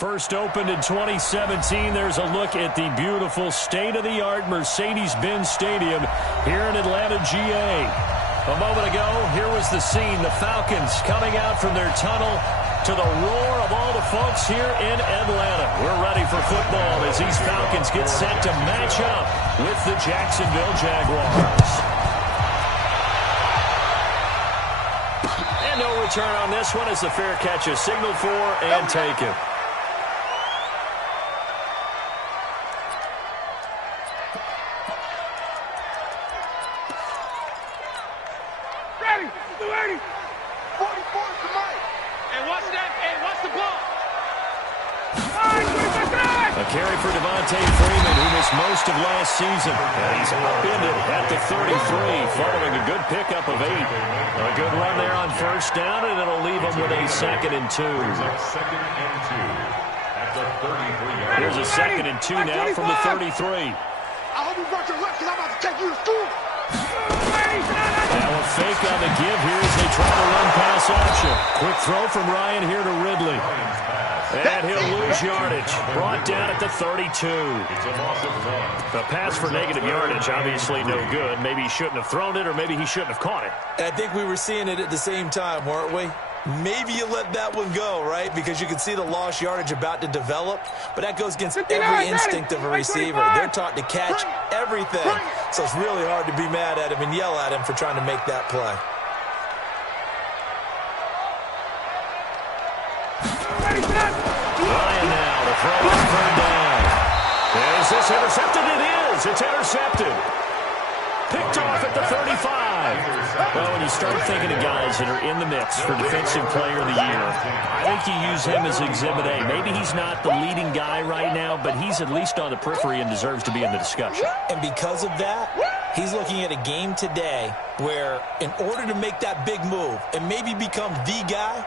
First opened in 2017. There's a look at the beautiful state-of-the-art Mercedes-Benz Stadium here in Atlanta, GA. A moment ago, here was the scene. The Falcons coming out from their tunnel to the roar of all the folks here in Atlanta. We're ready for football as these Falcons get set to match up with the Jacksonville Jaguars. And no return on this one as the fair catch is signaled for and taken. Most of last season. And he's upended at the 33 following a good pickup of 8. A good run there on first down, and it'll leave him with a 2nd and 2. Here's a 2nd and 2 now from the 33. I hope you brought your lunch because I'm about to take you to school. Now a fake on the give here as they try to run pass option. Quick throw from Ryan here to Ridley. And he'll lose yardage. Brought down at the 32. The pass for negative yardage, obviously no good. Maybe he shouldn't have thrown it, or maybe he shouldn't have caught it. I think we were seeing it at the same time, weren't we? Maybe you let that one go, right? Because you can see the lost yardage about to develop. But that goes against every instinct of a receiver. They're taught to catch everything. So it's really hard to be mad at him and yell at him for trying to make that play. Ryan now to throw on 3rd down. Is this intercepted? It is. It's intercepted. Picked off at the 35. Well, when you start thinking of guys that are in the mix for Defensive Player of the Year, I think you use him as Exhibit A. Maybe he's not the leading guy right now, but he's at least on the periphery and deserves to be in the discussion. And because of that, he's looking at a game today where in order to make that big move and maybe become the guy,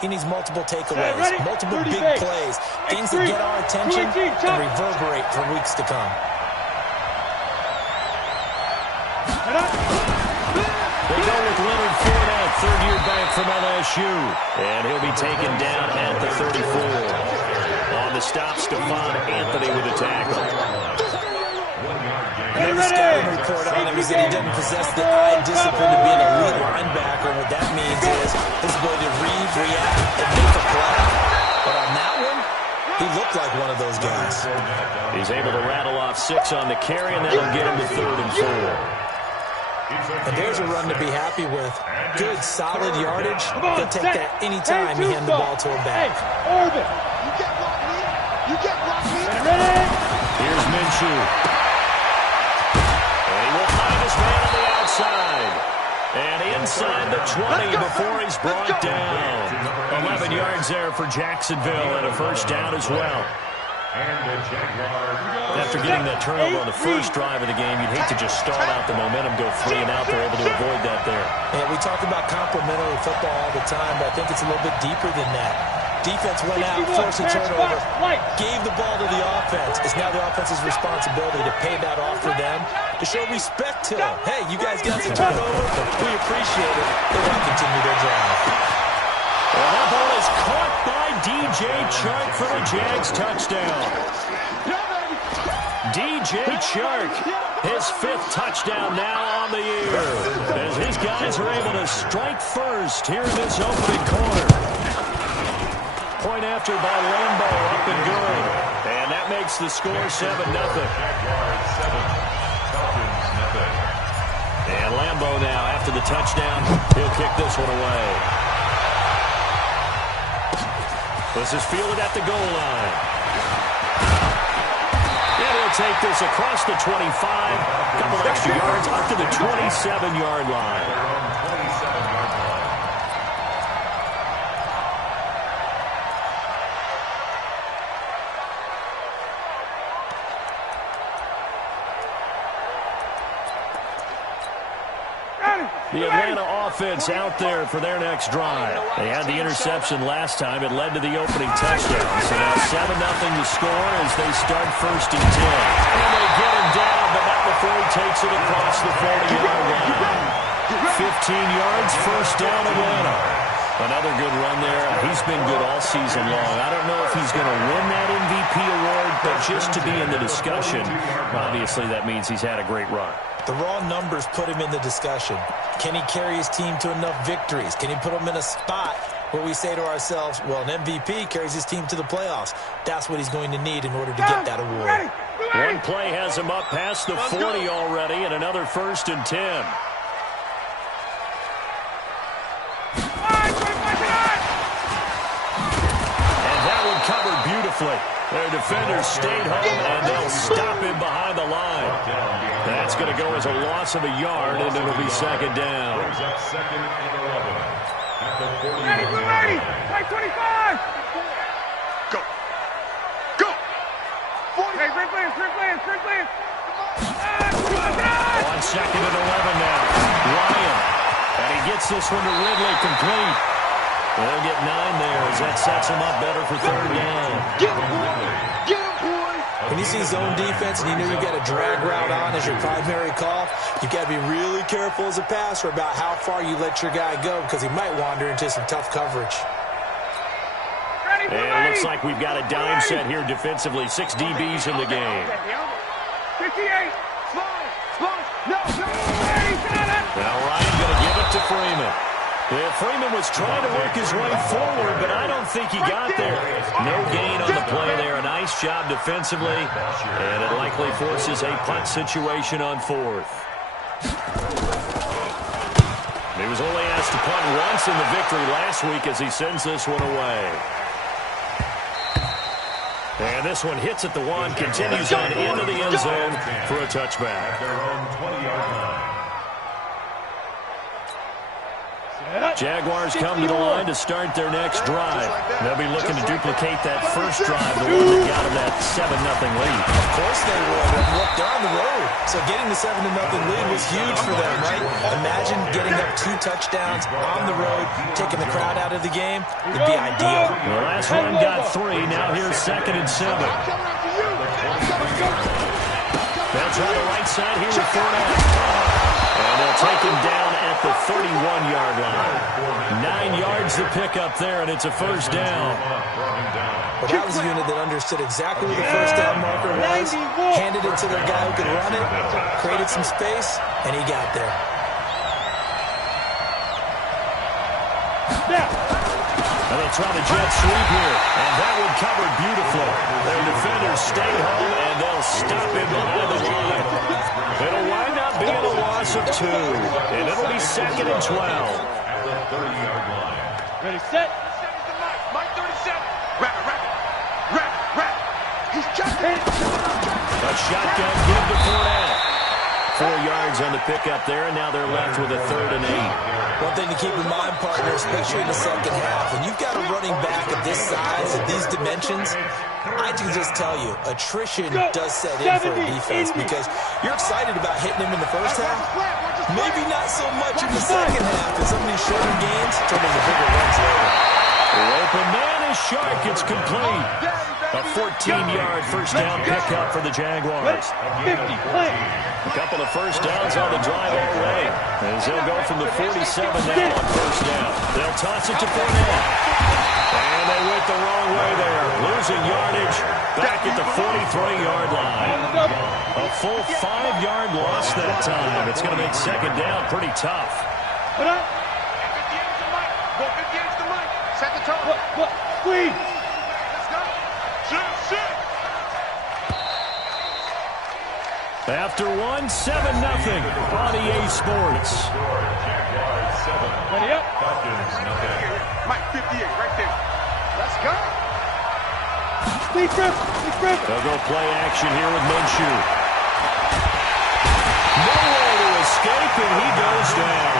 he needs multiple takeaways, multiple big plays, things that get our attention and reverberate for weeks to come. They go with Leonard Fournette, third-year back from LSU. And he'll be taken down at the 34. On the stop, Stephon Anthony with a tackle. Another scouting report on him is that he doesn't possess the eye discipline to be an elite linebacker. What that means is his ability to read, react, and make a play. But on that one, he looked like one of those guys. He's able to rattle off 6 on the carry, and that'll get him to 3rd and 4. And there's a run to be happy with. Good, solid yardage. He'll take that anytime you hand the ball to him back. You can't block me. You can't block me. Here's Minshew. And he will find his man on the outside. And inside the 20 before he's brought down. 11 yards there for Jacksonville and a first down as well. After getting that turnover on the first drive of the game, you'd hate to just start out the momentum, go 3 and out. They're able to avoid that there. Yeah, we talk about complementary football all the time, but I think it's a little bit deeper than that. Defense went out, forced a turnover, gave the ball to the offense. It's now the offense's responsibility to pay that off for them, to show respect to them. Hey, you guys got the turnover. We appreciate it. They want to continue their drive. Well, that ball is caught by DJ Chark for the Jags touchdown. DJ Chark, his 5th touchdown now on the year, as his guys are able to strike first here in this opening quarter. Point after by Lambo, up and good. And that makes the score 7-0. And Lambo now, after the touchdown, he'll kick this one away. This is fielded at the goal line. And he'll take this across the 25. A couple extra yards up to the 27-yard line. The Atlanta offense out there for their next drive. They had the interception last time. It led to the opening touchdown. So now 7-0 to score as they start 1st and 10. And they get him down, but not before he takes it across the 40-yard line. 15 yards, first down Atlanta. Another good run there. He's been good all season long. I don't know if he's going to win that MVP award, but just to be in the discussion, obviously that means he's had a great run. The raw numbers put him in the discussion. Can he carry his team to enough victories? Can he put them in a spot where we say to ourselves, well, an MVP carries his team to the playoffs. That's what he's going to need in order to get that award. One play has him up past the 40 already, and another 1st and 10. Covered beautifully. Their defenders stayed home, and they'll stop him behind the line. That's going to go as a loss of a yard, and it'll be 2nd down. Second and 11. At the 40-yard line. 25. Go. Go. 40. Hey, red players. On 2nd and 11 now. Ryan. And he gets this one to Ridley complete. They'll get 9 there as that sets him up better for 3rd down. Get him, boy. Get him, boy. When you see zone defense and you know you've got a drag route on as your primary call, you've got to be really careful as a passer about how far you let your guy go because he might wander into some tough coverage. And it looks like we've got a dime set here defensively. 6 DBs in the game. 58. No. Now Ryan going to give it to Freeman. Yeah, Freeman was trying to work his way forward, but I don't think he got there. No gain on the play there. A nice job defensively, and it likely forces a punt situation on 4th. He was only asked to punt once in the victory last week as he sends this one away. And this one hits at the 1, continues on into the end zone for a touchback. Their own 20-yard line. Jaguars come to the line to start their next drive. They'll be looking to duplicate that first drive, the one that got them that 7-0 lead. Of course they would. And look, they're on the road. So getting the 7-0 lead was huge for them, right? Imagine getting up 2 touchdowns on the road, taking the crowd out of the game. It'd be ideal. The last one got 3. Now here's 2nd and 7. They'll try the right side here with Fournette. And they'll take him down at the 31-yard line. 9 yards to pick up there, and it's a 1st down. Well, that was a unit that understood exactly where the 1st down marker was, handed it to their guy who could run it, created some space, and he got there. And they'll try the jet sweep here, and that one covered beautifully. Their defenders stay home, and they'll stop him behind the line. It'll wind up being a loss of 2, and it'll be 2nd and 12. At the 30-yard line. Ready, set. Mike 37. Wrap. He's jumping. A shotgun give to Fournette. 4 yards on the pickup there, and now they're left with a 3rd and 8. One thing to keep in mind, partner, especially in the second half, when you've got a running back of this size, of these dimensions, I can just tell you, attrition does set in for a defense because you're excited about hitting him in the first half. Maybe not so much in the second half, as some of these shorter games turn into bigger runs later. Open man is Shark. It's complete. A 14-yard 1st down pickup for the Jaguars. 50, play. A couple of 1st downs on the drive already, as they'll go from the 47 now on 1st down. They'll toss it to Fournette. And they went the wrong way there, losing yardage back at the 43-yard line. A full 5-yard loss that time. It's going to make 2nd down pretty tough. Put up. 58 to the mic. Set the tone. Look, squeeze. Let's go. Sit. After 1, 7-0 on EA Sports. Jaguars 7. Ready up. Falcons nothing. Mike 58 right there. Let's go. Speed grip. They'll go play action here with Minshew. Nowhere to escape, and he goes down.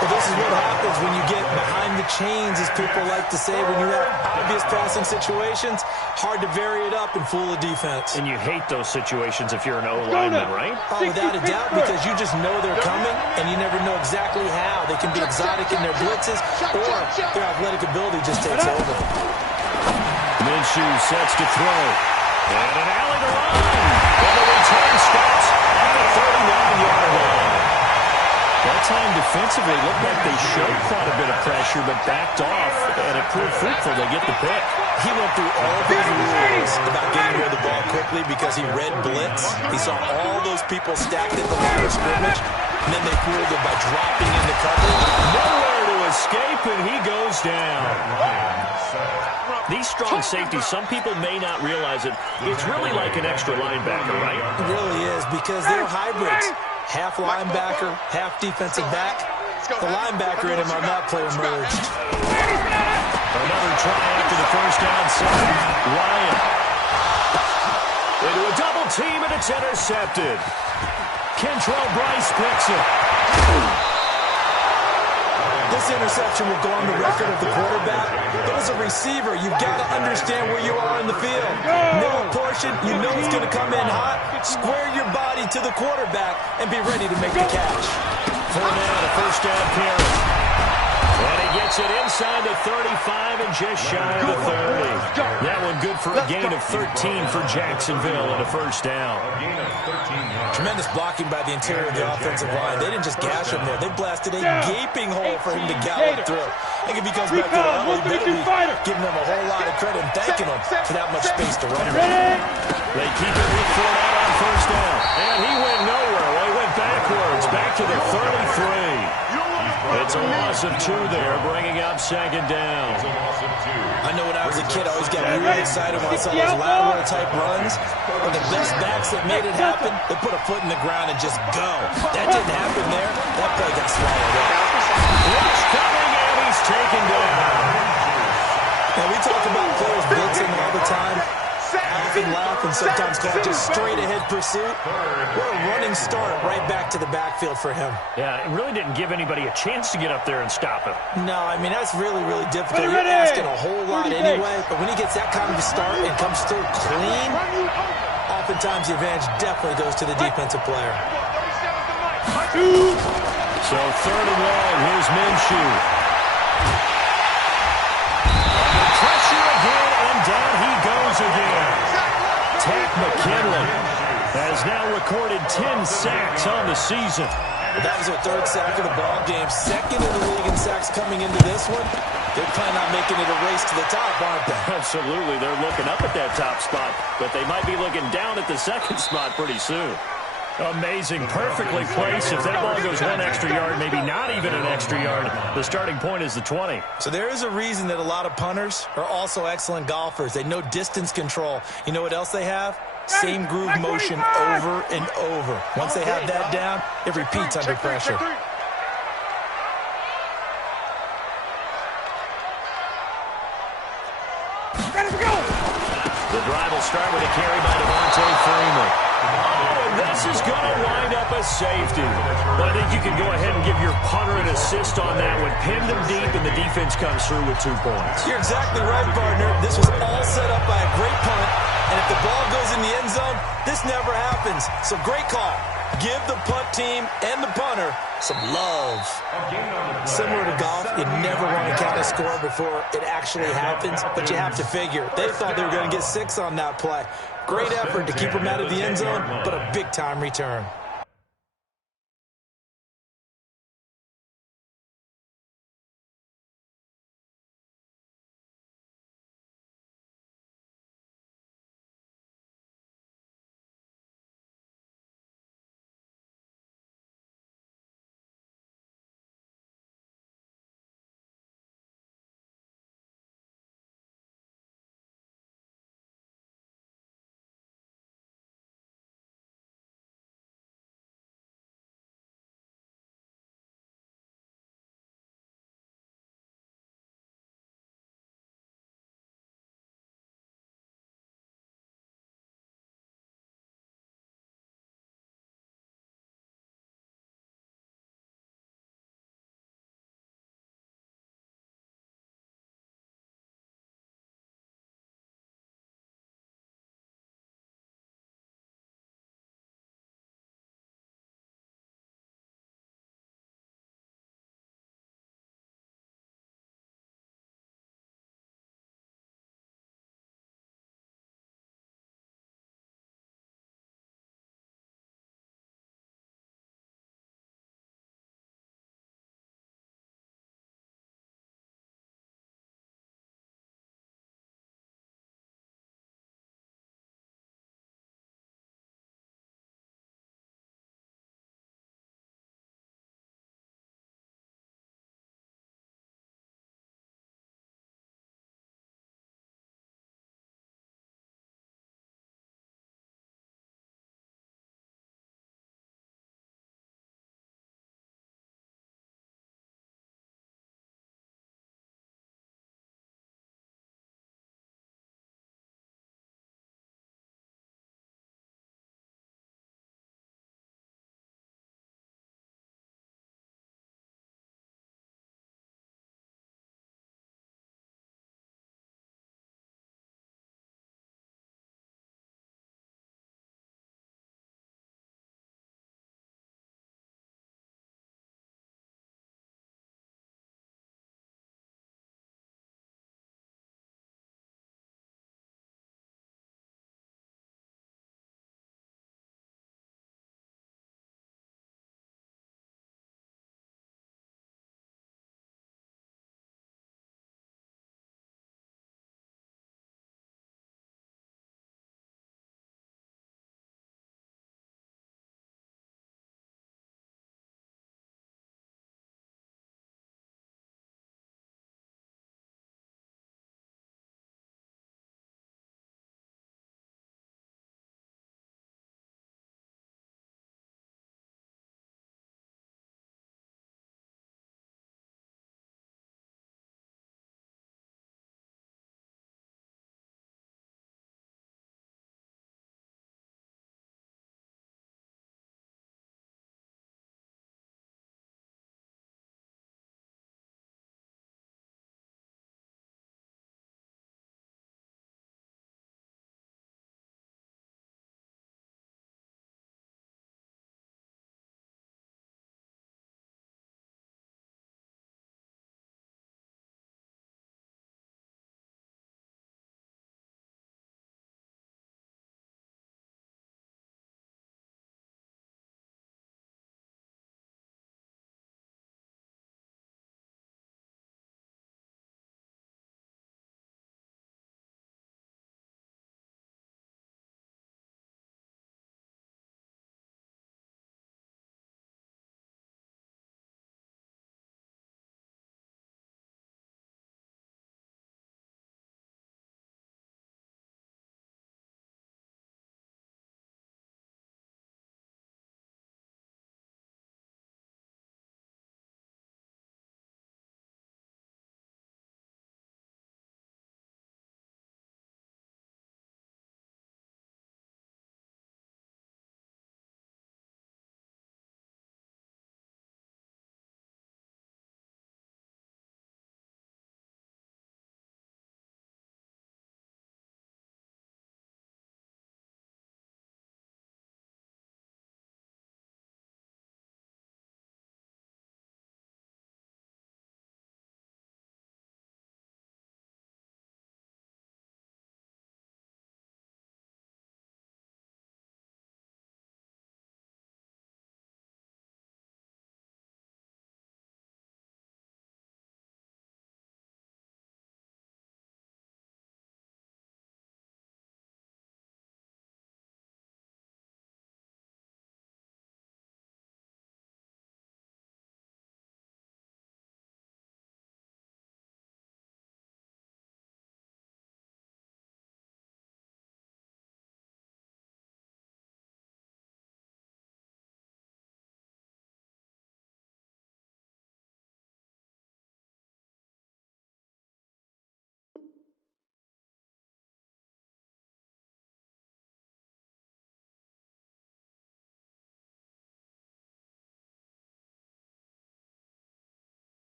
Well, this is what happens when you get behind the chains, as people like to say, when you have obvious passing situations. Hard to vary it up and fool a defense. And you hate those situations if you're an O-lineman, right? Oh, without a doubt, because you just know they're coming, and you never know exactly how. They can be exotic in their blitzes, or their athletic ability just takes over. Minshew sets to throw. And an alley to run. And the return stops at the 39-yard line. That time defensively looked like they showed quite a bit of pressure, but backed off, and it proved fruitful. They get the pick. He went through all of his rules about getting rid of the ball quickly because he read blitz. He saw all those people stacked at the line of scrimmage, and then they fooled him by dropping into coverage. Nowhere to escape, and he goes down. These strong safeties, some people may not realize it. It's really like an extra linebacker, right? It really is, because they're hybrids. Half linebacker, half defensive back. The linebacker in him on that play emerged. Another try after the first down sack. Ryan. Into a double team, and it's intercepted. Kentrell Bryce picks it. This interception will go on the record of the quarterback. But as a receiver, you've got to understand where you are in the field. Middle portion, you know it's going to come in hot. Square your body to the quarterback and be ready to make the catch. Fournette, a first down carry. And he gets it inside the 35 and just shy of the 30. That one good for a gain of 13 for Jacksonville and a first down. Tremendous blocking by the interior of the offensive line. They didn't just gash him there. They blasted a gaping hole for him to gallop through. I think if he comes back to the huddle, he better be giving them a whole lot of credit and thanking them for that much space to run with. They keep it with Fournette on first down. And he went nowhere. Well, he went backwards, back to the 33. It's a loss of 2 there, bringing up second down. I know when I was a kid, I always got really excited when I saw those lateral-type runs. And the best backs that made it happen, they put a foot in the ground and just go. That didn't happen there. That play got swallowed up. Rush coming, and he's taken down. Now, we talk about players blitzing all the time. Often laugh and sometimes call it just straight-ahead pursuit. What a running start right back to the backfield for him. Yeah, it really didn't give anybody a chance to get up there and stop him. No, I mean, that's really, really difficult. You're asking a whole lot anyway, but when he gets that kind of a start and comes through clean, oftentimes the advantage definitely goes to the defensive player. So 3rd and long, here's Minshew. Under pressure again, and down he goes again. Tack McKinley has now recorded 10 sacks on the season. That was their 3rd sack of the ball game. 2nd in the league in sacks coming into this one. They're planning on making it a race to the top, aren't they? Absolutely. They're looking up at that top spot, but they might be looking down at the 2nd spot pretty soon. Amazing. Perfectly placed. If that ball goes 1 extra yard, maybe not even an extra yard, the starting point is the 20. So there is a reason that a lot of punters are also excellent golfers. They know distance control. You know what else they have? Same groove motion over and over. Once they have that down, it repeats under pressure. The drive will start with a carry by Devontae Freeman. Oh, and this is going to wind up a safety. But I think you can go ahead and give your punter an assist on that one. Pinned him deep, and the defense comes through with 2 points. You're exactly right, partner. This was all set up by a great punt. And if the ball goes in the end zone, this never happens. So great call. Give the punt team and the punter some love. Similar to golf, you never want to count a score before it actually happens, but you have to figure. They thought they were going to get 6 on that play. Great effort to keep them out of the end zone, but a big-time return.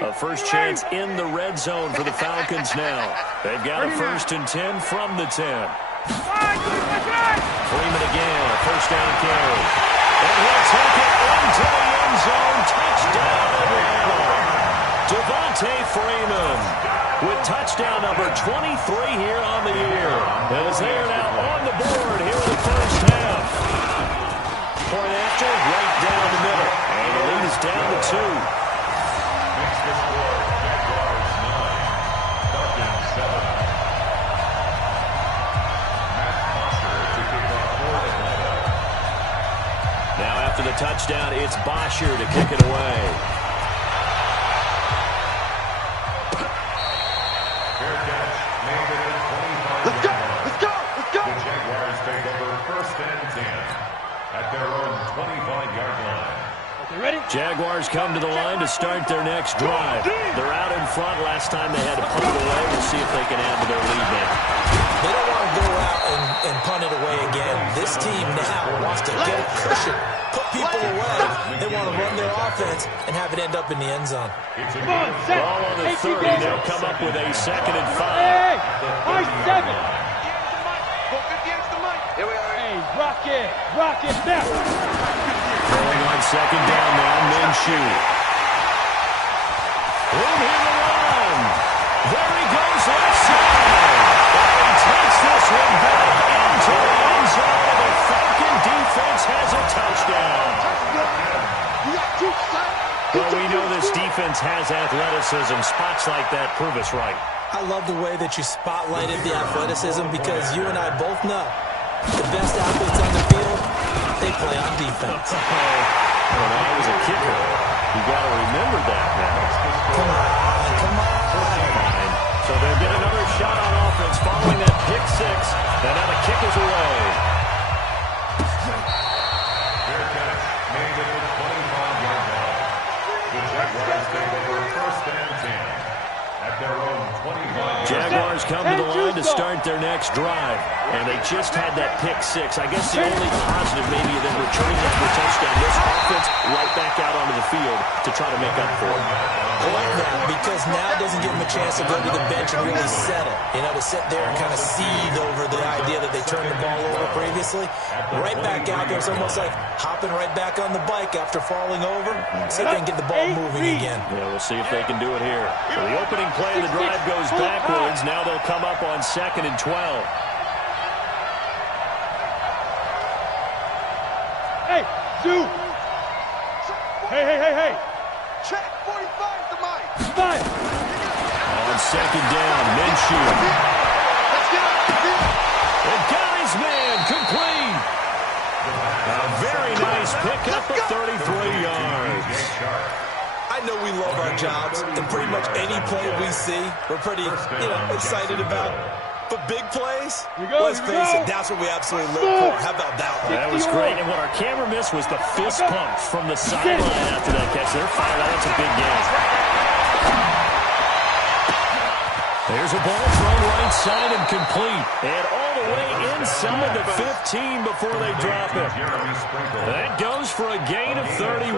A first chance in the red zone for the Falcons now. They've got a 1st and 10 from the 10. Freeman again, a first down carry. And he'll take it into the end zone. Touchdown, Atlanta. Devontae Freeman with touchdown number 23 here on the year. As they are now on the board here in the first half. Point after, right down the middle. And the lead is down to 2. Makes the score Jaguars 9, Falcons 7. Matt Foster to kick off for Atlanta. Now after the touchdown, it's Bosher to kick it away. Fair catch made at the 25-yard Let's go! line. Let's go! Let's go! The Jaguars take over 1st and 10 at their own 25-yard line. You ready? Jaguars come to the line to start their next drive. They're out in front. Last time they had to punt it away. We'll see if they can add to their lead now. They don't want to go out and punt it away again. This team now wants to get a cushion, put people away. They want to run their offense and have it end up in the end zone. It's a Come on, set. Ball on the Hey, 30. keep going. They'll come up with a 2nd and 5. Hey, high 7. Here we are. Hey, rock it now. Going on 2nd down now, Minshew. Room here to run. There he goes left side. And he takes this one back into the end zone. The Falcon defense has a touchdown. You got 2 shots. Well, we know this defense has athleticism. Spots like that prove us right. I love the way that you spotlighted the athleticism because you and I both know the best athletes on the field, they play on defense. When I was a kicker, you got to remember that now. Come on. Fine. So they'll get another shot on offense following that pick 6. And now the kick is away. fair catch made at the 25-yard line. The Jaguars take over 1st and 10 at their own 25-yard line. Jaguars come to the line to start their next drive. And they just had that pick 6. I guess the only positive maybe of them returning that for a touchdown. This offense right back out onto the field to try to make up for it. I like that because now it doesn't give them a chance to go to the bench and really settle. You know, to sit there and kind of seethe over the idea that they turned the ball over previously. Right back out there. It's almost like hopping right back on the bike after falling over. See if they can get the ball moving again. Yeah, we'll see if they can do it here. So the opening play of the drive goes backwards. Now they'll come up on 2nd and 12. Hey, Sue. Hey. Check 45 to Mike. Fine. On 2nd down, Minshew. Let's get out of the field. And got his man complete. A very nice pickup of 33 yards. I know we love our jobs, and pretty much any play we see, we're pretty, excited about. But big plays, let's face it, that's what we absolutely live for. How about that one? That was great. And what our camera missed was the fist pump from the sideline after that catch. They're fired out. That's a big game. There's a ball thrown right side and complete. And all the way inside the 15 before they drop it. That goes for a gain of 31.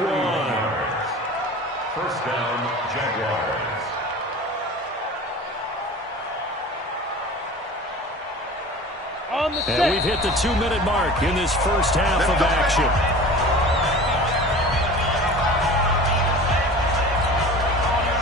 1st down, Jaguars. And we've hit the 2-minute mark in this first half of action.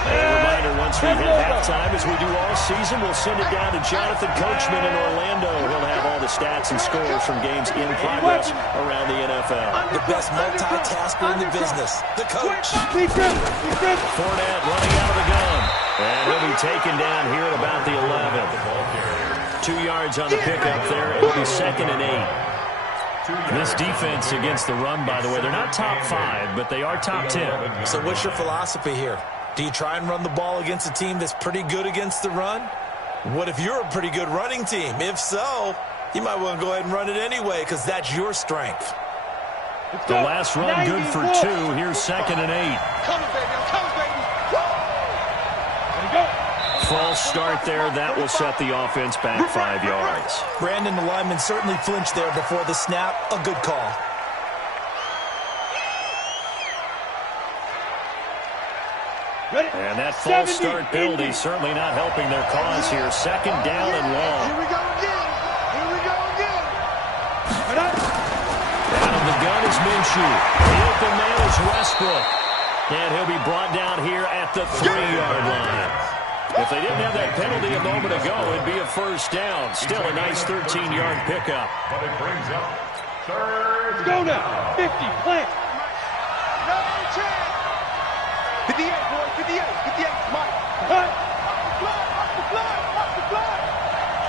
A reminder, once we hit halftime, as we do all season, we'll send it down to Jonathan Coachman in Orlando. He'll have all the stats and scores from games in progress around the NFL. The best multitasker in the business, the coach. Fournette running out of the gun. And he'll be taken down here at about the 11. 2 yards on the pickup there. It'll be 2nd and 8. This defense against the run, by the way, they're not top 5, but they are top 10. So what's your philosophy here? Do you try and run the ball against a team that's pretty good against the run? What if you're a pretty good running team? If so, you might want to go ahead and run it anyway because that's your strength. The last run good for 2. Here's 2nd and 8. Come on, baby. False start there. That will set the offense back 5 yards. Brandon, the lineman certainly flinched there before the snap. A good call. And that false start penalty certainly not helping their cause here. Second down and long. Here we go again. Here we go again. Out of the gun is Minshew. The open man is Westbrook. And he'll be brought down here at the 3-yard line. If they didn't have that penalty a moment ago, it'd be a first down. Still a nice 13-yard pickup. But it brings up third. Let's go now. 50, plant. No chance. 58, boy. 58. 58, Mike. Cut. Watch the fly. Watch the fly.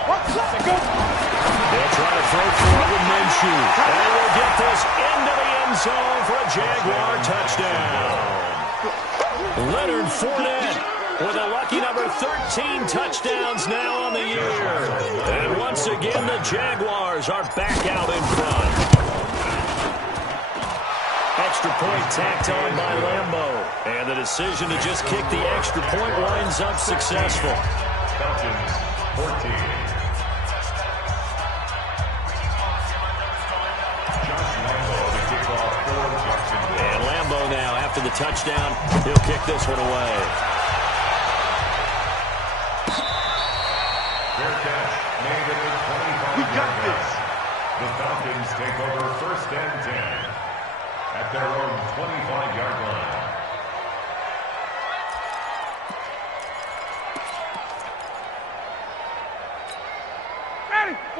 Watch the fly. Let's go. They'll try to throw for it with Minshew. And we'll get this into the end zone for a Jaguar touchdown. Leonard Fournette with a lucky number 13 touchdowns now on the year. And once again, the Jaguars are back out in front. Extra point tacked on by Lambeau. And the decision to just kick the extra point winds up successful. Falcons 14. Josh Lambeau to kick off for Jacksonville. And Lambeau now, after the touchdown, he'll kick this one away. Fair catch made at the 25-yard line. The Falcons take over first and 10 at their own 25-yard line.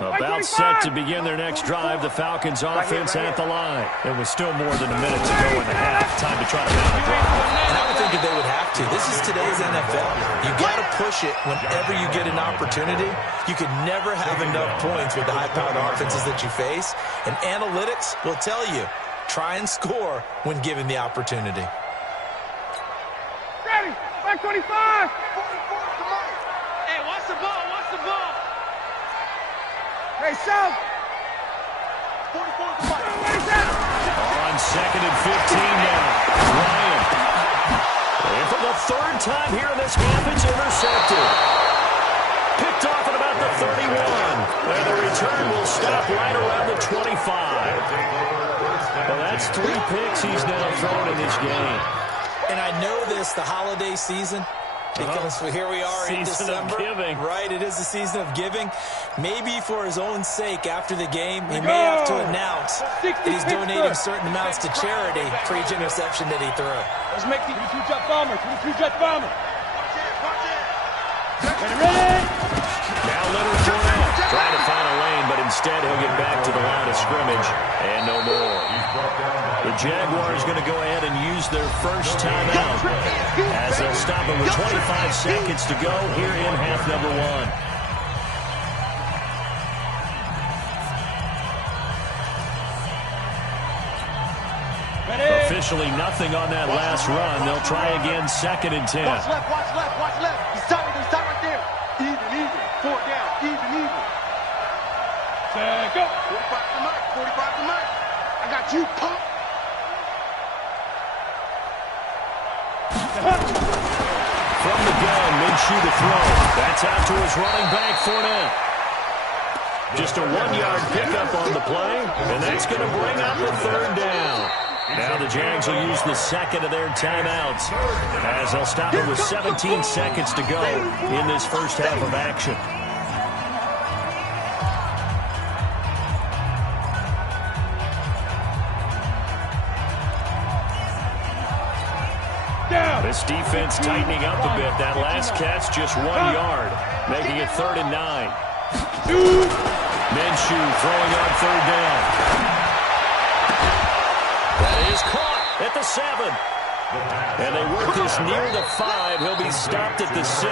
About set to begin their next drive, the Falcons offense at the line. There was still more than a minute to go in the half. Time to try to mount a drive. And I would think that they would have to. This is today's NFL. You got to push it whenever you get an opportunity. You could never have enough points with the high-powered offenses that you face. And analytics will tell you, try and score when given the opportunity. Ready. Back 25. Hey, watch the ball. Watch the ball. Hey, South. 44 to Mike. On second and 15 now. Ryan. And for the third time here in this half, it's intercepted. Picked off at about the 31. And the return will stop right around the 25. Well, that's 3 picks he's now thrown in this game. And I know this, the holiday season, because here we are in December. Season of giving. Right, it is the season of giving. Maybe for his own sake after the game, he may have to announce that he's donating certain amounts to charity for each interception that he threw. Let's make the 22-jet bomber. 22-jet bomber. Watch it. Watch it. Ready. Now Leonard Fournette trying to find a lane, but instead he'll get back to the line of scrimmage and no more. The Jaguars going to go ahead and use their first timeout as they'll stop it with 25 seconds to go here in half number 1. Officially nothing on that last run. They'll try again, second and 10. Watch left. Watch left. Watch left. He's tight right there. Even. 4 down. Even. Set, go. 45 to Mike. 45 to Mike. I got you, punk. From the gun, Minshew to throw. That's out to his running back, Fournette. Just a 1-yard pickup on the play, and that's going to bring up the third down. Now the Jags will use the second of their timeouts as they'll stop it with 17 seconds to go in this first half of action. This defense tightening up a bit. That last catch just 1 yard, making it 3rd and 9. Minshew throwing on third down. That is caught at the 7. And they work this near the 5. He'll be stopped at the 6.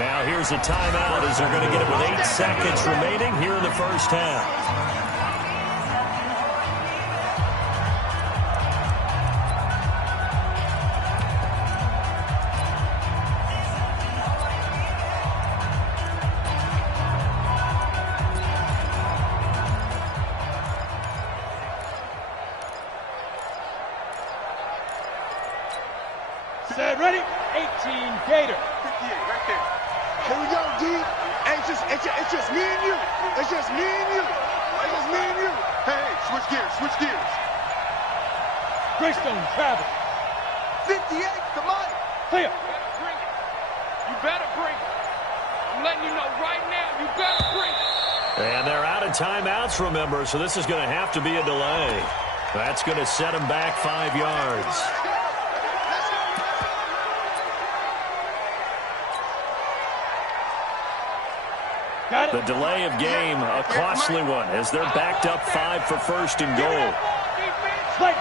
Now here's a timeout as they're going to get it with 8 seconds remaining here in the first half. Set, ready. 18, Gator. 58 right there. Here we go, D. Hey, it's just me and you. It's just me and you. It's just me and you. Hey, switch gears. Greystone, travel. 58 to Mike. Clear. You better bring it. I'm letting you know right now, you better bring it. And they're out of timeouts, remember, so this is going to have to be a delay. That's going to set them back 5 yards. Got it. The delay of game, a costly one, as they're backed up 5 for first and goal. Play.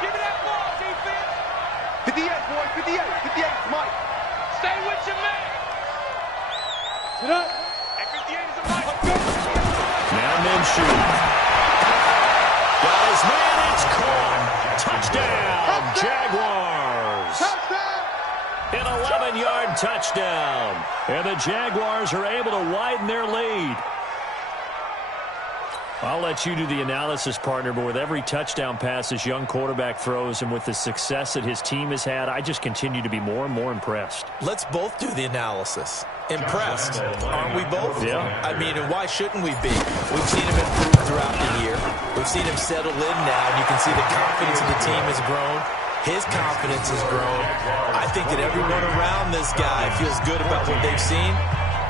Give me that ball, defense. 58, boys, 58, Mike. Stay with your man. Sit up. And 58 is a Mike. Now Minshew. Got his man, it's caught. Touchdown, Jaguars. An 11-yard touchdown. And the Jaguars are able to widen their lead. I'll let you do the analysis, partner, but with every touchdown pass this young quarterback throws and with the success that his team has had, I just continue to be more and more impressed. Let's both do the analysis. Impressed, aren't we both? Yeah. I mean, and why shouldn't we be? We've seen him improve throughout the year. We've seen him settle in now, and you can see the confidence of the team has grown. His confidence has grown. I think that everyone around this guy feels good about what they've seen.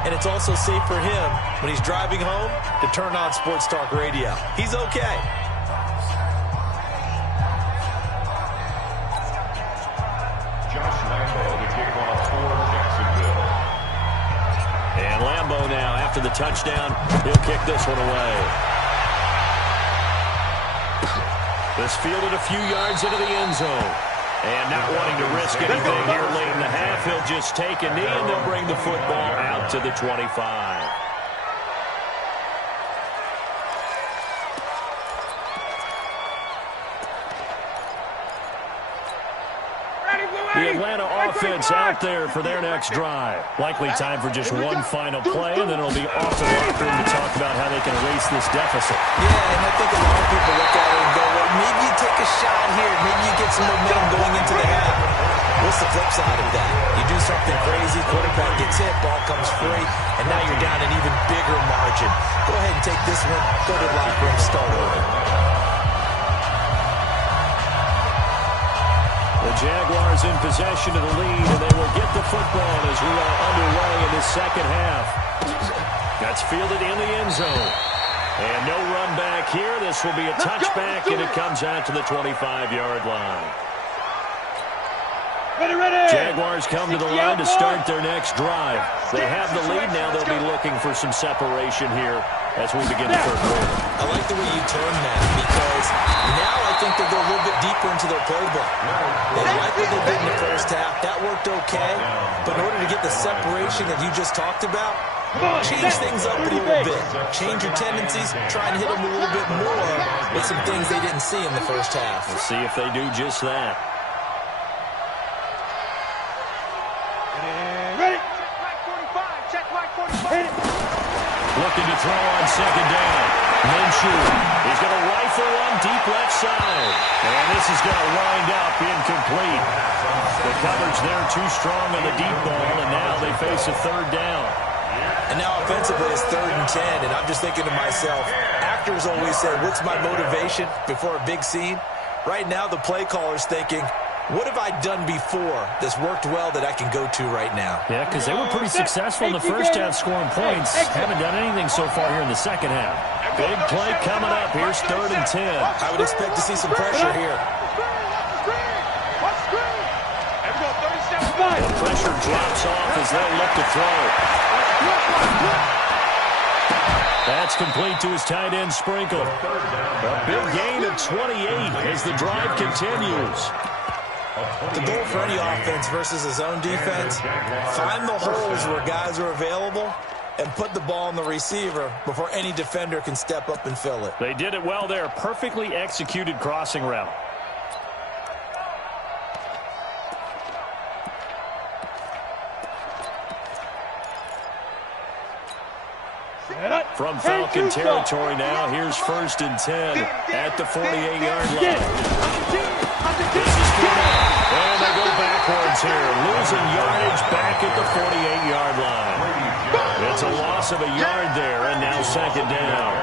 And it's also safe for him when he's driving home to turn on Sports Talk Radio. He's okay. Josh Lambo, the kickoff for Jacksonville. And Lambo now, after the touchdown, he'll kick this one away. This fielded a few yards into the end zone. And not wanting to risk anything here late in the half, he'll just take a knee and they'll bring the football out to the 25. The Atlanta offense out there for their next drive. Likely time for just one final play, and then it'll be off the locker room to talk about how they can erase this deficit. Yeah, and I think a lot of people look at it and go, well, maybe you take a shot here. Maybe you get some momentum going into the half. What's the flip side of that? You do something crazy, quarterback gets hit, ball comes free, and now you're down an even bigger margin. Go ahead and take this one, go to the locker room, start over. The Jaguars in possession of the lead, and they will get the football as we are underway in the second half. That's fielded in the end zone. And no run back here. This will be a touchback, and it comes out to the 25-yard line. Ready. Jaguars come to the line to start their next drive. They have the lead now. They'll be looking for some separation here as we begin the third quarter. I like the way you turn that because now I think they go a little bit deeper into their playbook. They like what they did in the first half. That worked okay. But in order to get the separation that you just talked about, change things up a little bit. Change your tendencies. Try and hit them a little bit more with some things they didn't see in the first half. We'll see if they do just that. Looking to throw on second down. Minshew. He's going to rifle one deep left side. And this is going to wind up incomplete. The coverage there too strong on the deep ball, and now they face a third down. And now offensively it's 3rd and 10, and I'm just thinking to myself, actors always say, what's my motivation before a big scene? Right now the play caller's thinking, what have I done before that's worked well that I can go to right now? Yeah, because they were pretty successful in the first half scoring points. Haven't done anything so far here in the second half. Big play coming up. Here's 3rd and 10. I would expect to see some pressure here. The pressure drops off as they look to throw. That's complete to his tight end, Sprinkle. A big gain of 28 as the drive continues. The goal for any offense versus his own defense, find the holes where guys are available and put the ball on the receiver before any defender can step up and fill it. They did it well there. Perfectly executed crossing route. From Falcon territory now, here's 1st and 10 at the 48-yard line. This is good. And they go backwards here, losing yardage back at the 48-yard line. It's a loss of a yard there, and now 2nd down.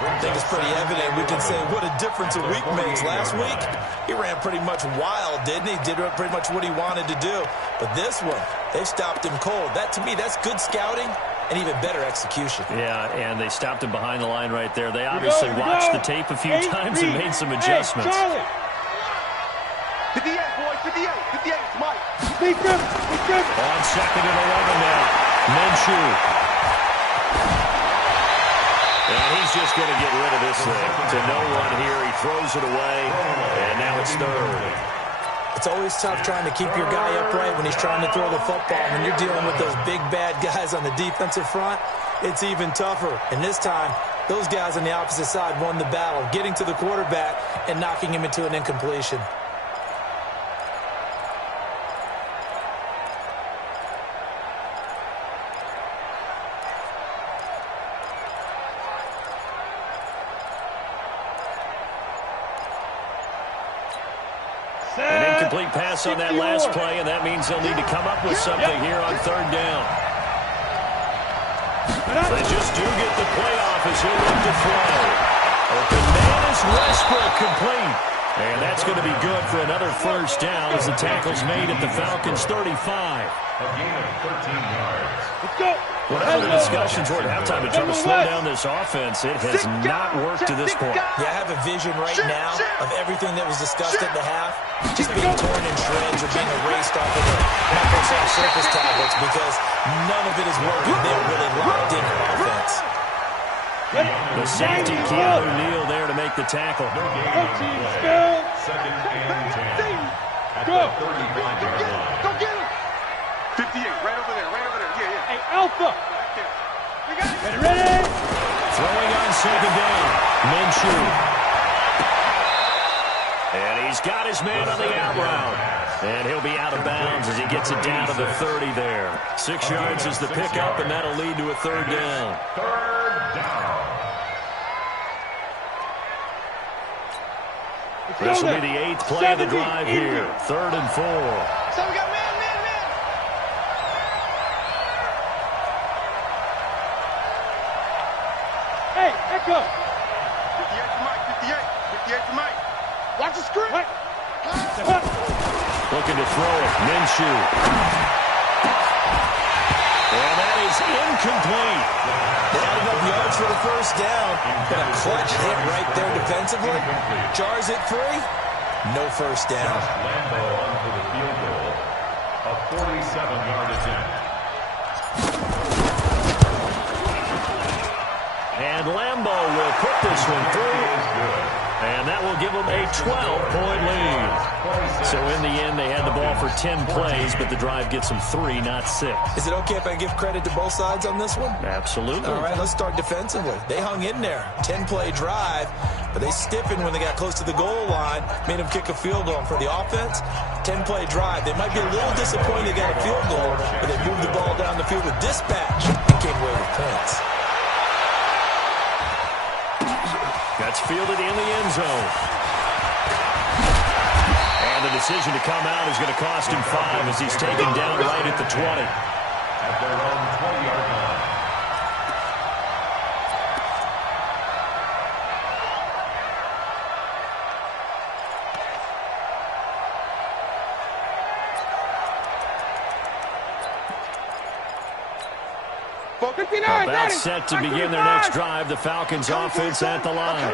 I think it's pretty evident. We can say what a difference a week makes. Last week, he ran pretty much wild, didn't he? Did pretty much what he wanted to do. But this one, they stopped him cold. That, to me, that's good scouting and even better execution. Yeah, and they stopped him behind the line right there. They obviously watched the tape a few times and made some adjustments. 58, boys, 58, 58, Mike. On second and 11 now. Minshew. And he's just going to get rid of this thing. To no one here, he throws it away, and now it's third. It's always tough trying to keep your guy upright when he's trying to throw the football. When you're dealing with those big, bad guys on the defensive front, it's even tougher. And this time, those guys on the opposite side won the battle, getting to the quarterback and knocking him into an incompletion. An incomplete pass on that last play, and that means they'll need to come up with something here on third down. They just do get the play off as he'll look to throw. Open man is Westbrook, complete. And that's going to be good for another first down as the tackle's made at the Falcons' 35. A gain of 13 yards. Let's go. Whatever the discussions were at halftime in terms of slow down this offense, it has not worked to this point. Yeah, I have a vision right now of everything that was discussed at the half just being torn in shreds or being erased off of the Microsoft Surface tablets because none of it is working. They're really locked in offense. The safety, Keanu Neal, there to make the tackle. No gain on the play. Second and 10. At the 35-yard line. Go get him. 58, right over there, right over there. Yeah, yeah. Hey, Alpha. We got it. Ready? Throwing on second down, Minshew. And he's got his man on the out route. And he'll be out of bounds as he gets it down to the 30 there. 6 yards is the pickup, and that'll lead to a third down. Third down. This will be the 8th play of the drive here. 3rd and 4. So we got man. Hey, Echo. 58 to Mike, 58 to Mike. Watch the screen. Looking to throw it. Minshew. And that is incomplete. They had enough yards for the first down, but a clutch hit right there defensively. Jars it free. No first down. Lambo on for the field goal. A 47-yard attempt. And Lambo will put this one through. And that will give them a 12-point lead. So in the end, they had the ball for 10 plays, but the drive gets them 3, not 6. Is it okay if I give credit to both sides on this one? Absolutely. All right, let's start defensively. They hung in there. 10-play drive, but they stiffened when they got close to the goal line, made them kick a field goal. And for the offense, 10-play drive. They might be a little disappointed they got a field goal, but they moved the ball down the field with dispatch and came away with points. That's fielded in the end zone. And the decision to come out is going to cost him 5 as he's taken down right at the 20. At their own 20-yard line. About set to begin their next drive. The Falcons offense at the line.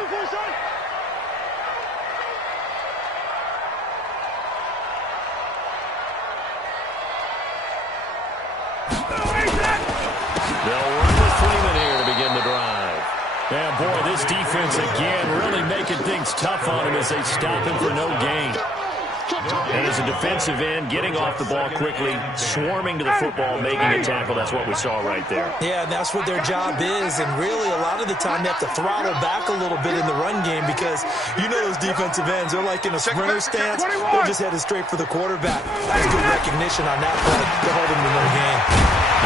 They'll run with Freeman here to begin the drive. Yeah, boy, this defense again really making things tough on him as they stop him for no gain. And as a defensive end, getting off the ball quickly, swarming to the football, making a tackle, that's what we saw right there. Yeah, and that's what their job is. And really, a lot of the time, they have to throttle back a little bit in the run game because you know those defensive ends, they're like in a sprinter stance. They're just headed straight for the quarterback. That's good recognition on that play to hold him to no gain.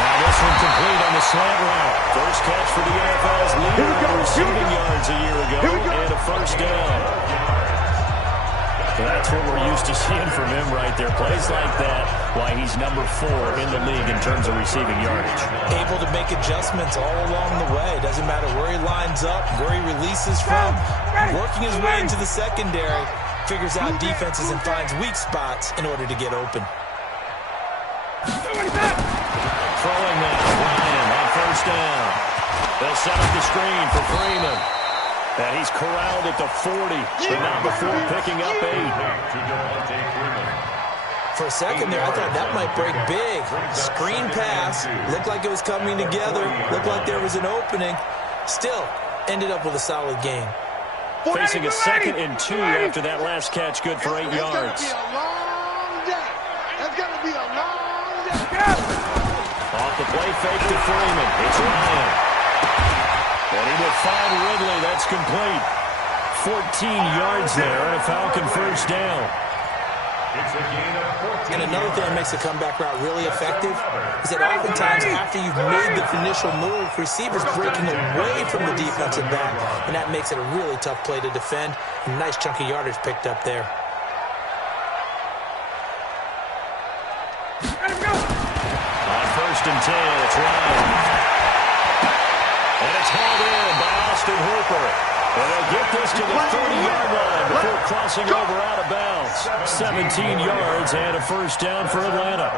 Now this one complete on the slant route. First catch for the NFL's leader in receiving yards a year ago, and a first down. That's what we're used to seeing from him right there. Plays like that, why he's number 4 in the league in terms of receiving yardage. Able to make adjustments all along the way. Doesn't matter where he lines up, where he releases from. Working his way into the secondary. Figures out defenses and finds weak spots in order to get open. Throwing now, Ryan on first down. They'll set up the screen for Freeman. And he's corralled at the 40, but not before picking up 8. For a second there, I thought that might break big. Screen pass. Looked like it was coming together. Looked like there was an opening. Still, ended up with a solid game. Facing a 2nd and 2 after that last catch, good for 8 yards. It's going to be a long day. It's going to be a long day. Off the play fake to Freeman. It's Ryan. And he will find Ridley. That's complete. 14 yards there and a Falcon first down. It's a gain of 14. And another thing that makes the comeback route really effective is that oftentimes after you've made the initial move, receivers breaking away from the defensive back, and that makes it a really tough play to defend. A nice chunk of yardage picked up there. On first and 10, it's Ryan. And it's hauled in by Austin Hooper. And they'll get this to the 30-yard line before crossing over out of bounds. 17 yards and a first down for Atlanta.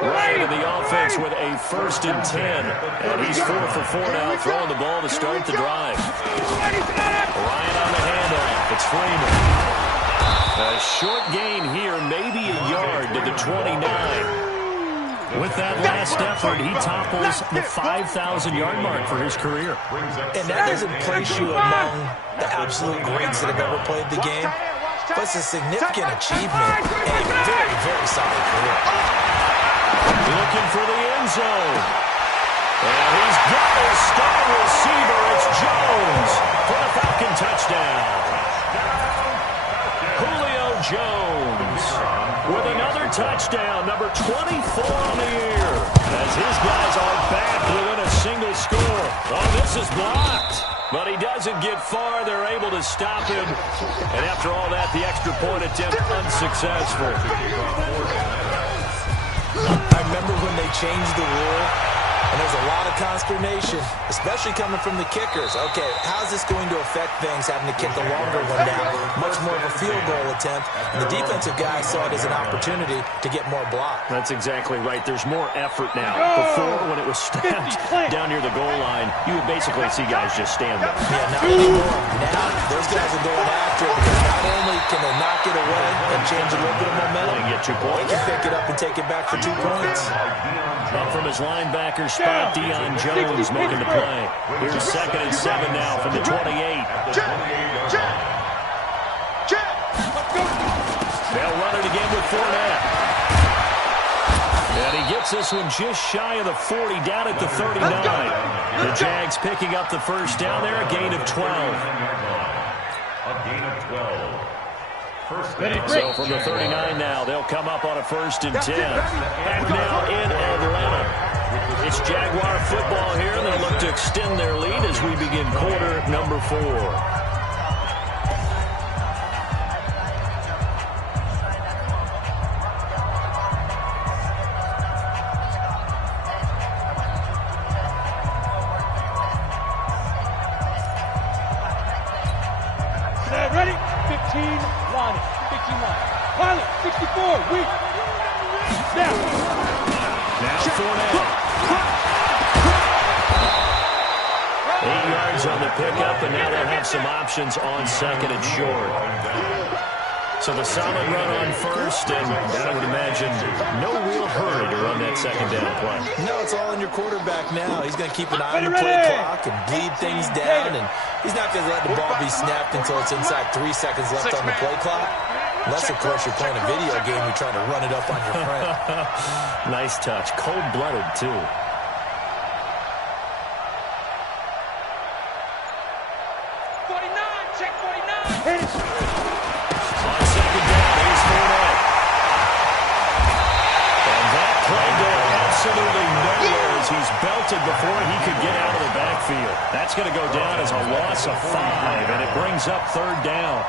Right into the offense with a first and 10. And he's 4 for 4 now, throwing the ball to start the drive. Ryan on the handoff. It's Freeman. A short gain here, maybe a yard to the 29. With that last effort, he topples the 5,000-yard mark for his career. And that doesn't place you among the absolute greats that have ever played the game, but it's a significant achievement and a very, very solid career. Looking for the end zone. And he's got a star receiver. It's Jones for the Falcon touchdown. Julio Jones with another touchdown, number 24 on the year, as his guys are back within a single score. Oh, this is blocked, but he doesn't get far. They're able to stop him, and after all that, the extra point attempt unsuccessful. I remember when they changed the rule, and there's a lot of consternation, especially coming from the kickers. Okay, how's this going to affect things, having to kick a longer one now? Much more of a field goal attempt, and the defensive guys saw it as an opportunity to get more block. That's exactly right. There's more effort now. Before, when it was snapped down near the goal line, you would basically see guys just stand there. Yeah, not anymore. Now, those guys are going after it because not only can they knock it away and change a little bit of momentum, They get 2 points. they can pick it up and take it back for 2 points. Up from his linebacker spot, Deion Jones making the play. Here's 2nd and 7 now from the 28. They'll run it again with Fournette. And he gets this one just shy of the 40, down at the 39. The Jags picking up the first down there, a gain of 12. A gain of 12. So from the 39 now, they'll come up on a first and 10. Back now in Atlanta. It's Jaguar football here, and they'll look to extend their lead as we begin quarter number 4. Ready? 15 line. 15 line. Pilot, 64, weak. Snap. Now Fournette. 8 yards on the pickup, and now they'll have some options on 2nd and short. So the solid run on first, and I would imagine no real hurry to run that 2nd down play. No, it's all in your quarterback now. He's going to keep an eye on the play clock and bleed things down, and he's not going to let the ball be snapped until it's inside 3 seconds left on the play clock. Unless, of course, you're playing a video game, you're trying to run it up on your friend. Nice touch. Cold-blooded, too. He's belted before he could get out of the backfield. That's going to go down as a loss of 5, and it brings up 3rd down.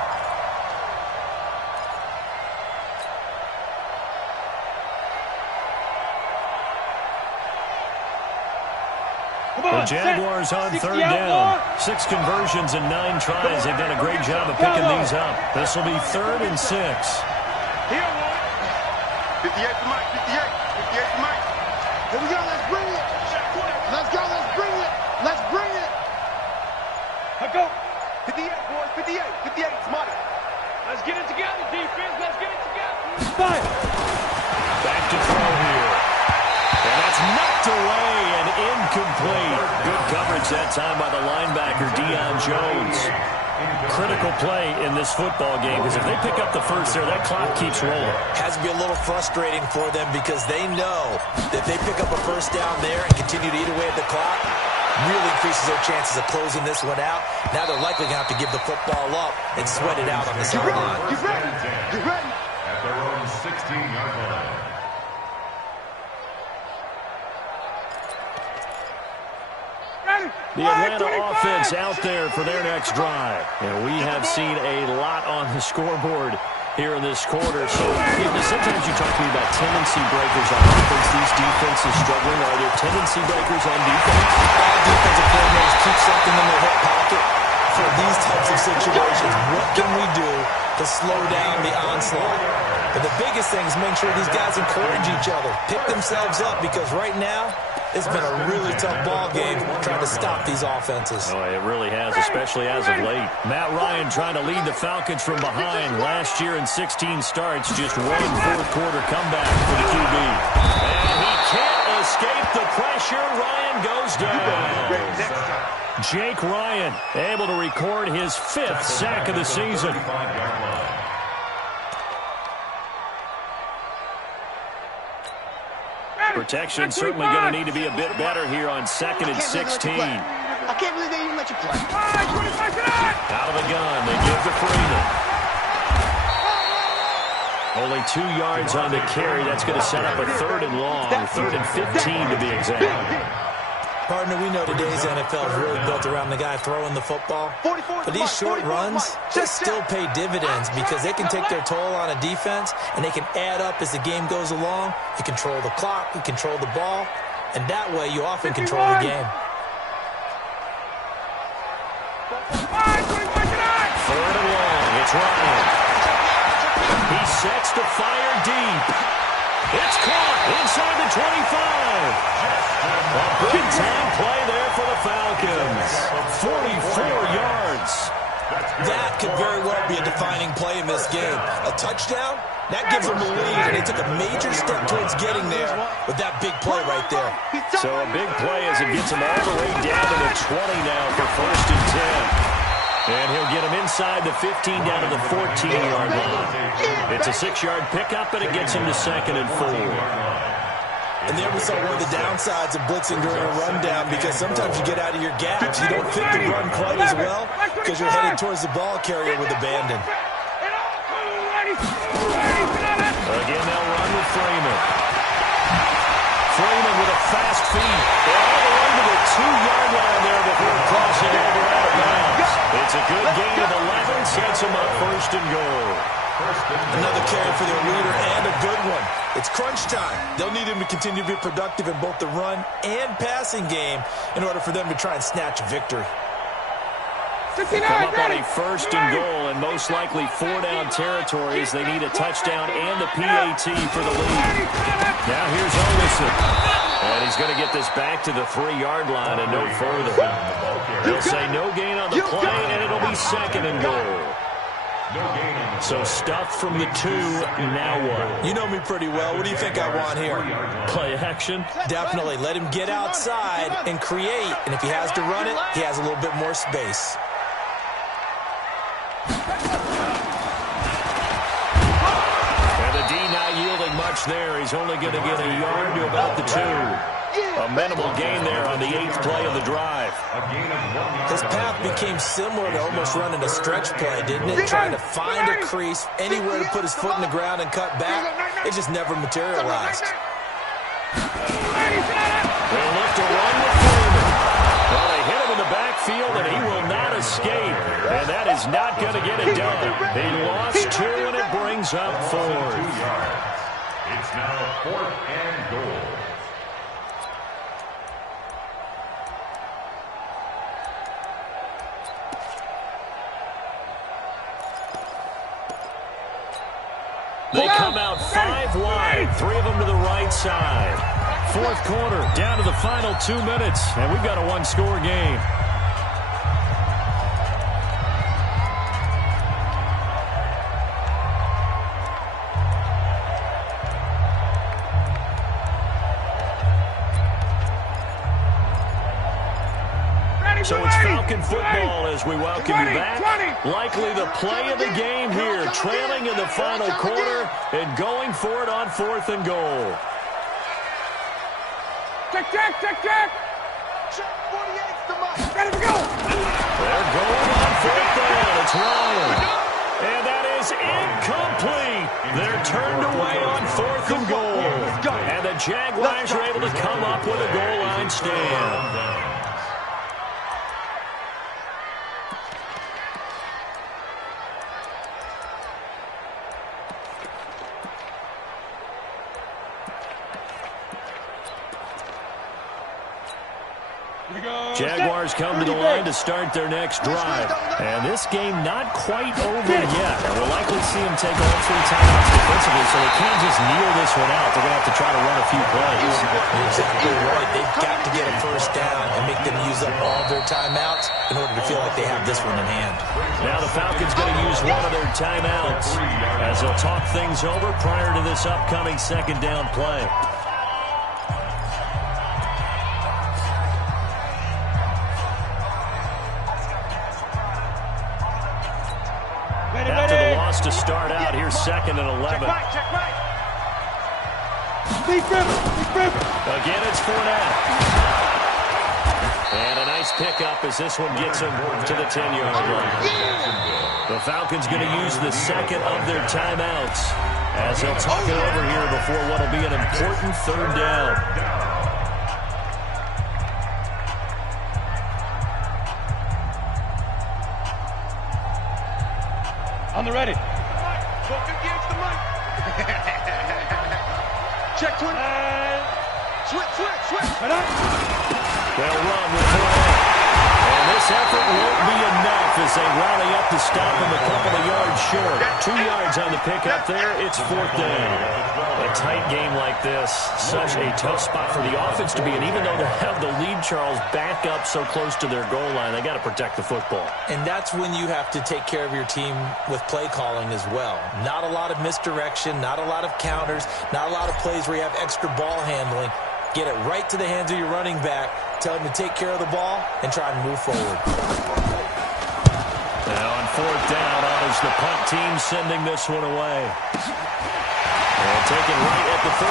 The Jaguars on third down. 6 conversions and 9 tries. They've done a great job of picking these up. This will be 3rd and 6. Here, 58 to Mike, 58 to Mike. Here we go, let's bring it. Let's go, let's bring it. Let's bring it. Let's go. 58, boys, 58, 58, Mike. Let's get it together, defense. Let's get it together. Fire. Back to throw here. And that's knocked away and incomplete. Good coverage that time by the linebacker, Deion Jones. Critical play in this football game because if they pick up the first there, that clock keeps rolling. Has to be a little frustrating for them because they know that if they pick up a first down there and continue to eat away at the clock, really increases their chances of closing this one out. Now they're likely going to have to give the football up and sweat it out on the sideline. Get ready, get ready. At their own 16-yard line. The Atlanta offense out there for their next drive. And we have seen a lot on the scoreboard here in this quarter. So sometimes you talk to me about tendency breakers on offense. These defenses struggling. Are there tendency breakers on defense? All defensive coordinators keep something in their hip pocket for these types of situations. What can we do to slow down the onslaught? But the biggest thing is make sure these guys encourage each other, pick themselves up, because right now it's been a really tough ball game trying to stop these offenses. Oh, it really has, especially as of late. Matt Ryan trying to lead the Falcons from behind. Last year in 16 starts, just one fourth-quarter comeback for the QB. And he can't escape the pressure. Ryan goes down. Jake Ryan able to record his 5th sack of the season. Protection certainly going to need to be a bit better here on 2nd and 16. I can't believe they even let you play. Out of the gun, they give to Freeman. Only 2 yards on the carry. That's going to set up a 3rd and long, 3rd and 15 to be exact. Partner, we know today's NFL is really built around the guy throwing the football. But these short runs, they still pay dividends because they can take their toll on a defense and they can add up as the game goes along. You control the clock, you control the ball, and that way you often control the game. 3rd and long, it's Ryan. He sets to fire deep. It's caught inside the 25. A big-time play there for the Falcons. 44 yards. That could very well be a defining play in this game. A touchdown, that gives them the lead, and they took a major step towards getting there with that big play right there. So a big play as it gets them all the way down to the 20 now for 1st and 10. And he'll get him inside the 15 down to the 14-yard line. It's a 6-yard pickup, and it gets him to 2nd and 4. And there we saw one of the downsides of blitzing during a rundown because sometimes you get out of your gaps. You don't fit the run quite as well because you're headed towards the ball carrier with abandon. Again, they'll run with Freeman. Freeman with a fast feet. They're all the way to the 2-yard line there before crossing over out of bounds. It's a good gain of 11, sets him up 1st and goal. Another carry for their leader and a good one. It's crunch time. They'll need him to continue to be productive in both the run and passing game in order for them to try and snatch a victory. Come up on a 1st and goal and most likely 4-down territories. They need a touchdown and the PAT for the lead. Now here's Olison. And he's going to get this back to the 3-yard line and no further. They'll say no gain on the play, and it'll be 2nd and goal. So stuff from the 2, now what? You know me pretty well. What do you think I want here? Play action? Definitely. Let him get outside and create. And if he has to run it, he has a little bit more space. And the D not yielding much there. He's only going to get a yard to about the 2. A minimal gain there on the 8th play of the drive. His path became similar to almost running a stretch play, didn't it? Trying to find a crease, anywhere to put his foot in the ground and cut back. It just never materialized. They'll look to run with Freeman. Well, they hit him in the backfield, and he will not escape. And that is not going to get it done. He lost 2, and it brings up 4th. It's now 4th and goal. They come out 5 wide, 3 of them to the right side. Fourth quarter, down to the final 2 minutes, and we've got a one-score game. So it's Falcon football as we welcome you back. Likely the play of the game here, trailing in the final quarter and going for it on 4th and goal. Check, check, check, check. Check 48's the mark. Ready to go. They're going on 4th down. It's Ryan. And that is incomplete. They're turned away on 4th and goal. And the Jaguars are able to come up with a goal line stand. Jaguars come to the line to start their next drive. And this game not quite over yet. And we'll likely see them take all 3 timeouts defensively, so they can't just kneel this one out. They're going to have to try to run a few plays. You're exactly right. They've got to get a first down and make them use up all their timeouts in order to feel like they have this one in hand. Now the Falcons going to use one of their timeouts as they'll talk things over prior to this upcoming 2nd down play. After the loss to start out, here's 2nd and 11. Check right, check right. Deep river. Again, it's Fournette. And a nice pickup as this one gets him to the 10-yard line. The Falcons going to use the 2nd of their timeouts as they'll talk it over here before what will be an important 3rd down. On the ready. Check 20. Switch. Right up. They'll run with Fournette. And this effort won't be enough as they rally up to stop him a couple of yards short. 2 yards on the pickup there. It's 4th down. A tight game like this, such a tough spot for the offense to be in. Even though they have the lead, Charles, back up so close to their goal line, they got to protect the football. And that's when you have to take care of your team with play calling as well. Not a lot of misdirection, not a lot of counters, not a lot of plays where you have extra ball handling. Get it right to the hands of your running back, tell him to take care of the ball, and try and move forward. Now on 4th down, honors the punt team sending this one away. And taken right at the 35.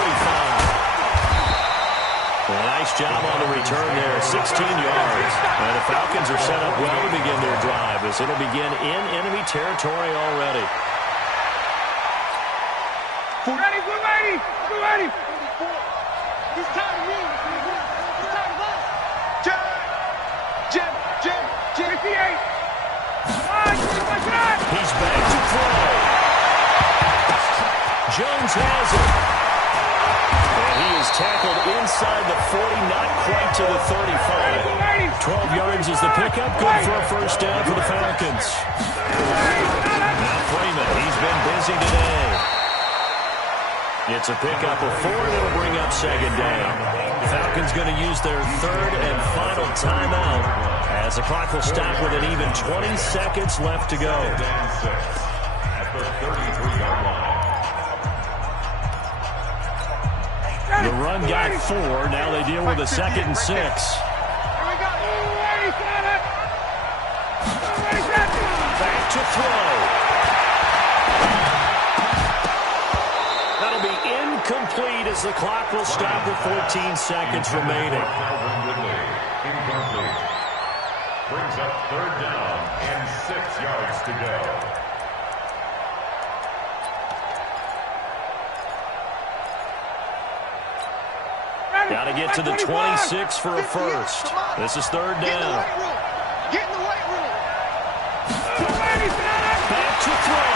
A nice job on the return there, 16 yards. And the Falcons are set up well to begin their drive as it'll begin in enemy territory already. We're ready. He's tired of me. He's tired of us. Jim. 58. He's back to throw. Jones has it. And he is tackled inside the 40, not quite to the 35. 12 yards is the pickup. Good for a first down for the Falcons. Now Freeman, he's been busy today. It's a pickup of 4, and it'll bring up 2nd down. Falcons going to use their 3rd and final timeout as the clock will stop with an even 20 seconds left to go. At the 33-yard line. The run got 4. Now they deal with a 2nd and 6. Back to throw. That'll be incomplete as the clock will stop with 14 seconds remaining. Incomplete. Brings up 3rd down and 6 yards to go. Got to get to the 26 for a first. This is 3rd down. Get in the weight room. Back to throw.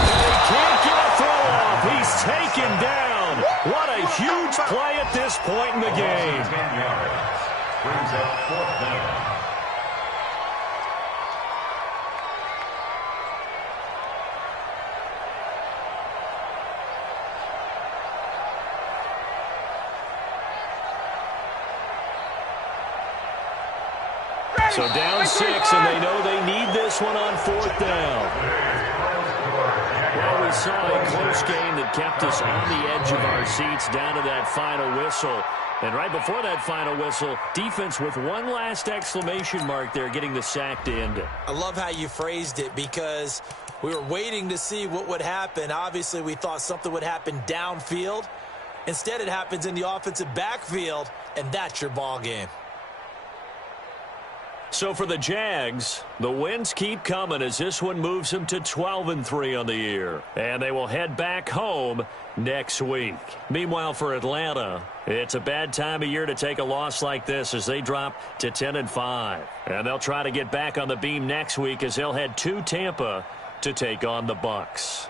He can't get a throw off. He's taken down. What a huge play at this point in the game. 10 yards. Brings up 4th down. So down 6, and they know they need this one on 4th down. Well, we saw a close game that kept us on the edge of our seats down to that final whistle. And right before that final whistle, defense with one last exclamation mark there, getting the sack to end it. I love how you phrased it, because we were waiting to see what would happen. Obviously, we thought something would happen downfield. Instead, it happens in the offensive backfield, and that's your ball game. So for the Jags, the wins keep coming as this one moves them to 12-3 on the year. And they will head back home next week. Meanwhile, for Atlanta, it's a bad time of year to take a loss like this as they drop to 10-5. And they'll try to get back on the beam next week as they'll head to Tampa to take on the Bucs.